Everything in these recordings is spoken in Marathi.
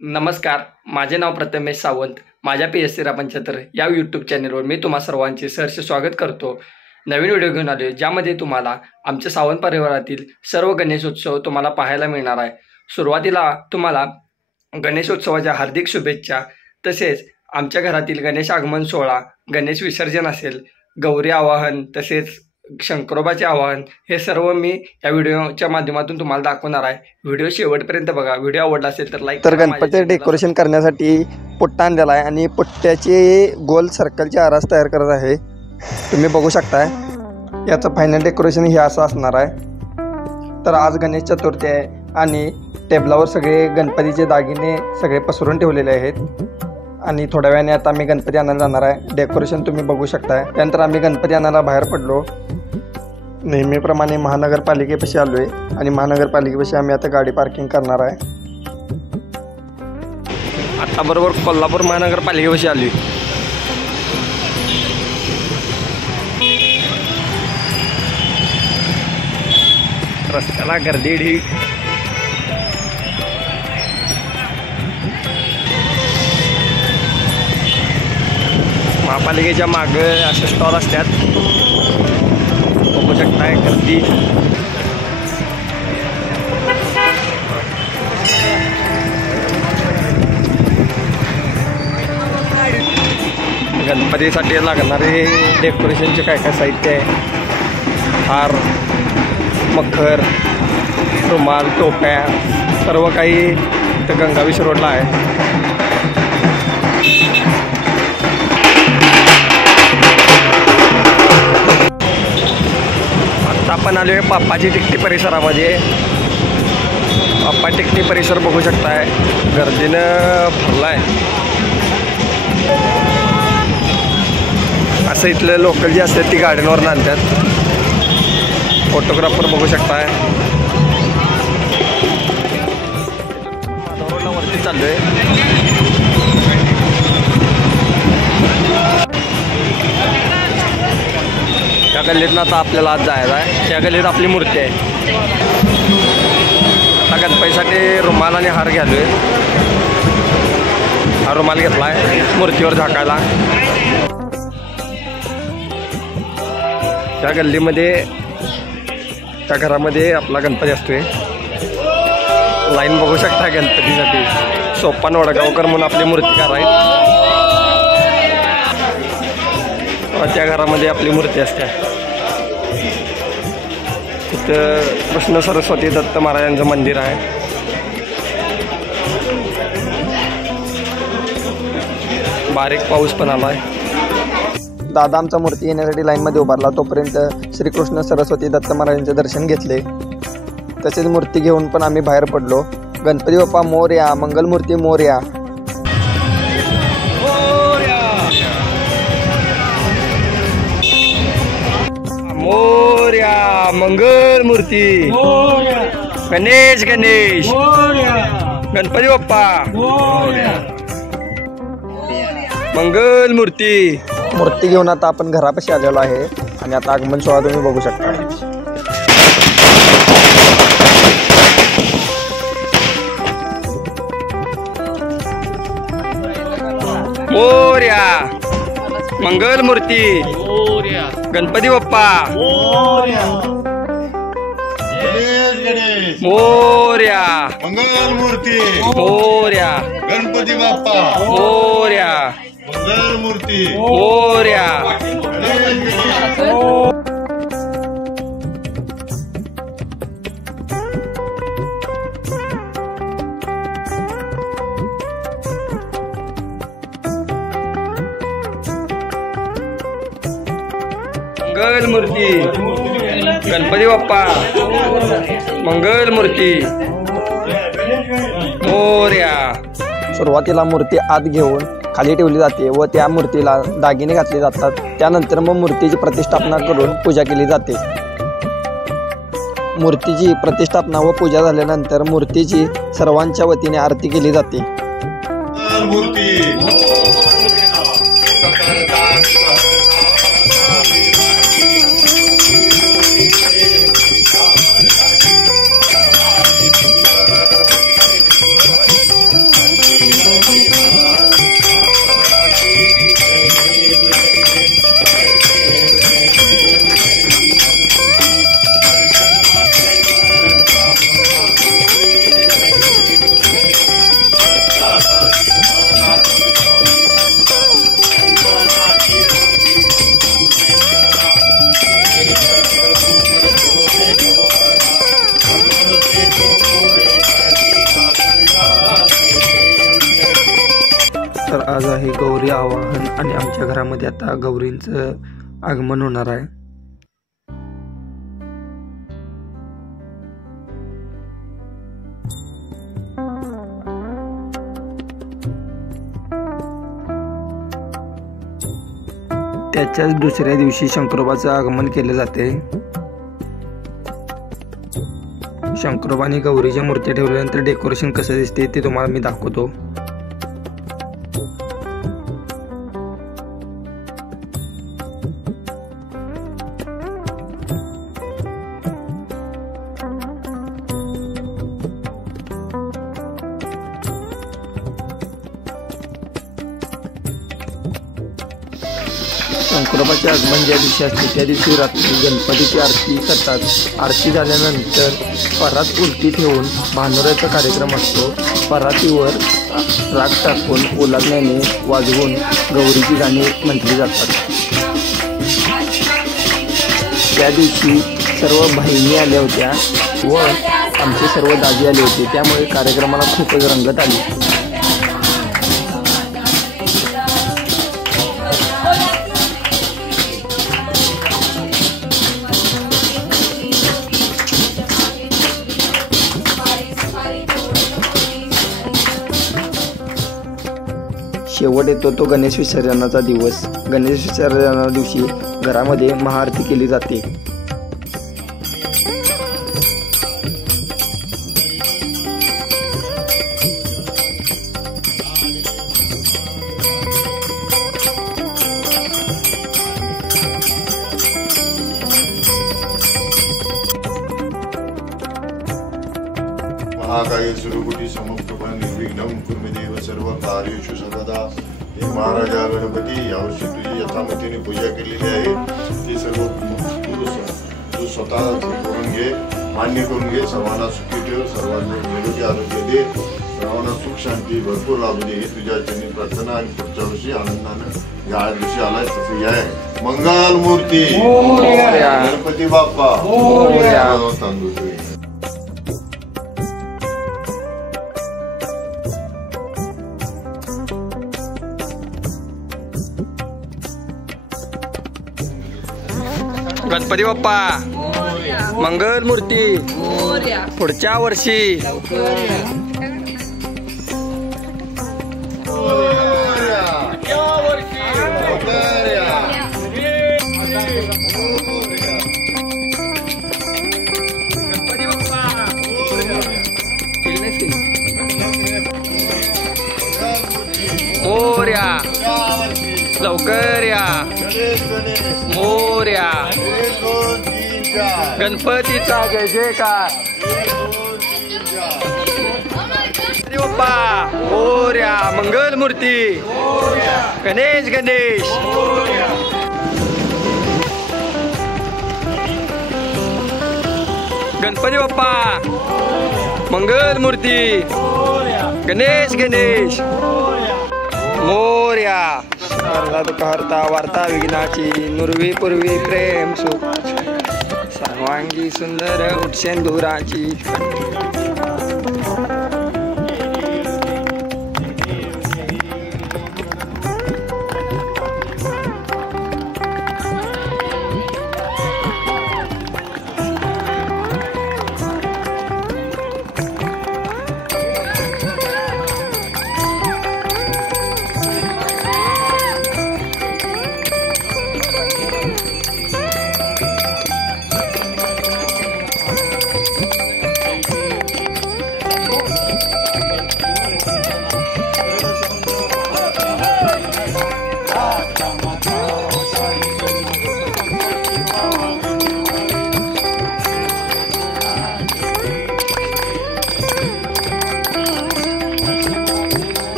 नमस्कार, माझे नाव प्रथमेश सावंत. माझ्या PSC रापंचतर या यूट्यूब चॅनलवर मी तुम्हा सर्वांचे सहर्ष स्वागत करतो. नवीन व्हिडिओ घेऊन आलो ज्यामध्ये तुम्हाला आमच्या सावंत परिवारातील सर्व गणेशोत्सव तुम्हाला पाहायला मिळणार आहे. सुरुवातीला तुम्हाला गणेशोत्सवाच्या हार्दिक शुभेच्छा. तसेच आमच्या घरातील गणेश आगमन सोहळा, गणेश विसर्जन असेल, गौरी आवाहन, तसेच शंकरोबाचे आवाहन, हे सर्व मी या व्हिडिओच्या माध्यमातून तुम्हाला दाखवणार आहे. व्हिडिओ शेवटपर्यंत बघा. व्हिडिओ आवडला असेल तर लाईक. तर गणपती डेकोरेशन करण्यासाठी पुट्टा आणलेला आहे आणि पुट्ट्याचे गोल सर्कलचे आरास तयार करत आहे. तुम्ही बघू शकताय. याचं फायनल डेकोरेशन हे असं असणार आहे. तर आज गणेश चतुर्थी आहे आणि टेबलावर सगळे गणपतीचे दागिने सगळे पसरून ठेवलेले आहेत आणि थोड्या वेळाने आता आम्ही गणपती आणायला जाणार आहे. डेकोरेशन तुम्ही बघू शकताय. त्यानंतर आम्ही गणपती आणायला बाहेर पडलो. नेहमीप्रमाणे महानगरपालिकेपाशी आलो आहे आणि महानगरपालिकेपाशी आम्ही आता गाडी पार्किंग करणार आहे. आता बरोबर कोल्हापूर महानगरपालिकेपाशी आलो. रस्त्याला गर्दी ढीक. महापालिकेच्या मागं असे स्टॉल असतात. बघू शकताय गर्दी. गणपतीसाठी लागणारे डेकोरेशनचे काय काय साहित्य आहे. हार, मखर, रुमाल, टोप्या, सर्व काही इथं गंगावीस रोडला आहे. आपण आलो आहे बाप्पाची टिकटी परिसरामध्ये. बाप्पा टिकटी परिसर बघू शकताय, गर्दीनं भरला आहे. असं इथले लोकल जे असतात ती गाड्यांवर आणतात. फोटोग्राफर बघू शकताय. रोडला वरती चाललो आहे. त्या गल्लीतनं आता आपल्याला आज जायचं आहे. त्या गल्लीत आपली मूर्ती आहे. आता गणपतीसाठी रुमाल आणि हार घ्यालो आहे. हा रुमाल घेतला आहे मूर्तीवर झाकायला. त्या गल्लीमध्ये त्या घरामध्ये आपला गणपती असतोय. लाईन बघू शकता गणपतीसाठी. सोपान वडगावकर म्हणून आपली मूर्तीकार आहेत. त्या घरामध्ये आपली मूर्ती असते. तिथं कृष्ण सरस्वती दत्त महाराजांचं मंदिर आहे. बारीक पाऊस पण आला आहे. दादा आमचा मूर्ती येण्यासाठी लाईनमध्ये उभारला. तोपर्यंत श्रीकृष्ण सरस्वती दत्त महाराजांचे दर्शन घेतले. तसेच मूर्ती घेऊन पण आम्ही बाहेर पडलो. गणपती बाप्पा मोरया, मंगलमूर्ती मोरया. मोरया मंगल मूर्ती. गणेश गणेश गणपती बाप्पा मंगल मूर्ती. मूर्ती घेऊन आता आपण घरापाशी आलेलो आहे आणि आता आगमन सोहळा तुम्ही बघू शकता. मोरया मंगल मूर्ती. गणपती बाप्पा मोरया. मंगल मूर्ती मोरया. गणपती बाप्पा मोरया. मंगल मूर्ती मोरया. मंगल मूर्ती. गणपती बाप्पा मंगल मूर्ती मोरया. सुरुवातीला मूर्ती आत घेऊन खाली ठेवली जाते व त्या मूर्तीला दागिने घातले जातात. त्यानंतर मग मूर्तीची प्रतिष्ठापना करून पूजा केली जाते. मूर्तीची प्रतिष्ठापना व पूजा झाल्यानंतर मूर्तीची सर्वांच्या वतीने आरती केली जाते. गौरी आवाहन आणि आमच्या घरामध्ये आता गौरींचं आगमन होणार आहे. त्याच्याच दुसऱ्या दिवशी शंकरोबाचं आगमन केले जाते. शंकरोबा आणि गौरीच्या मूर्ती ठेवल्यानंतर डेकोरेशन कसं दिसते ते तुम्हाला मी दाखवतो. शंकरोबाचे आगमन ज्या दिवशी असते त्या दिवशी रात्री गणपतीची आरती करतात. आरती झाल्यानंतर परात उलटी ठेवून भानुराचा कार्यक्रम असतो. परातीवर राग टाकून ओलादण्याने वाजवून गौरीची गाणी म्हटली जातात. त्या दिवशी सर्व बहिणी आल्या होत्या व आमचे सर्व दाजी आले होते, त्यामुळे कार्यक्रमाला खूपच रंगत आली. शेवट येतो तो गणेश विसर्जनाचा दिवस. गणेश विसर्जना दिवशी घरामध्ये महाआरती केली जाते. महाकाय सुरकुटी समप्रभा निर्विघ्नं कुर्मदेव सर्व कार्येषु सर्वदा. हे महाराजा गणपती यावर्षी तुझी यथामतीने पूजा केलेली आहे. ती सर्व तू स्वतः करून घे, मान्य करून घे. सर्वांना सुखी ठेव, सर्वांना निरोगी आरोग्य दे, सर्वांना सुख शांती भरपूर लाभू दे. ही तुझ्या चरणी प्रार्थना. आणि पुढच्या वर्षी आनंदानं या दिवशी आलाय तसं या मंगल मूर्ती गणपती बाप्पा तांदूळ. गणपती बाप्पा मंगल मूर्ती पुढच्या वर्षी. मोरया लवकर या. मोरया गणपतीचा जय जयकार. गणपती बाप्पा मोरया मंगल मूर्ती. गणेश गणेश. गणपती बाप्पा मंगल मूर्ती. गणेश गणेश. मोरया हरता वार्ता विघ्नाची. नुरवी पूर्वी प्रेम सुख सर्वांगी सुंदर उठसेंदुराची.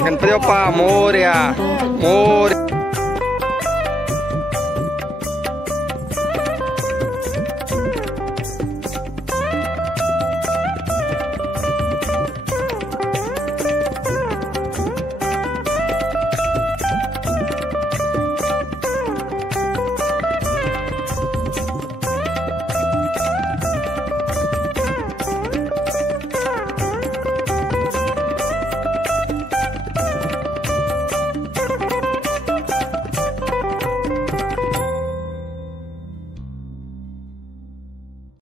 गणपती बाप्पा मोरया. मोर